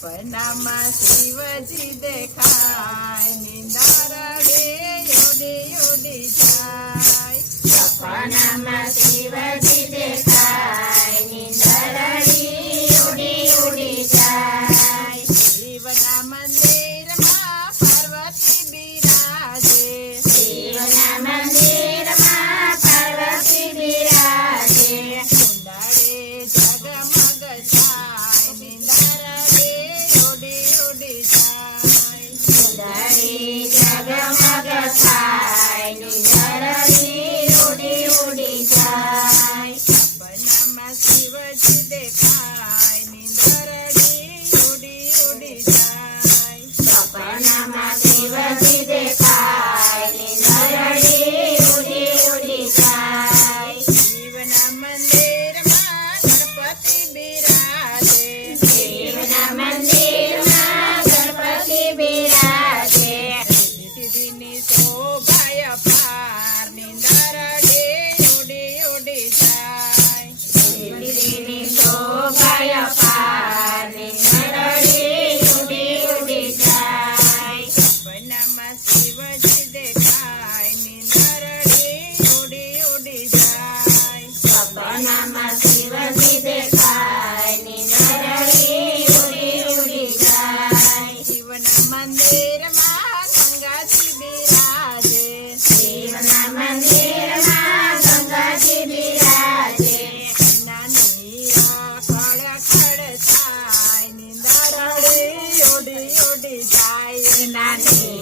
સપનામાં શિવજી દેખાય નિંદારડે ઉડી ઉડી જાય. સપનામાં શિવજી દેખાય નિંદરડી ઉડી ઉડી જાય. શિવના મંદિરમાં પાર્વતી બિરાજે. શિવના મંદિરમાં પાર્વતી બિરાજે. કુંડળે જગમગ થાય નિંદારડે ઉડી ઉડી જાય. સુંદરી જગમગ થાય નિંદરડી ઉડી ઉડી જાય. સપનામાં શિવજી દેખાય નિંદરડી ઉડી ઉડી જાય. સપનામાં શિવજી દેખાય નિંદરડી ઉડી ઉડી જાય. શિવના મંદિરમાં ગણપતિ બિરાજે. શિવના મંદિરમાં ગણપતિ બિરાજે. સિદ્ધિની શોભાય પાર નિંદરડે ઉડી ઉડી જાય. સિદ્ધિની શોભાય પાર નિંદરડી ઉડી ઉડી જાય. સપનામાં શિવજી દેખાય નિંદરડે ઉડી ઉડી જાય. સપનામાં શિવજી દેખાય નિંદરડી ઉડી ઉડી જાય. શિવના મંદિરમાં ગંગાજી બિરાજે. શિવના મંદિરમાં ગંગાજી બિરાજે. નાની ખડ ખડ થાય નિંદરડે ઉડી ઉડી જાય. નાની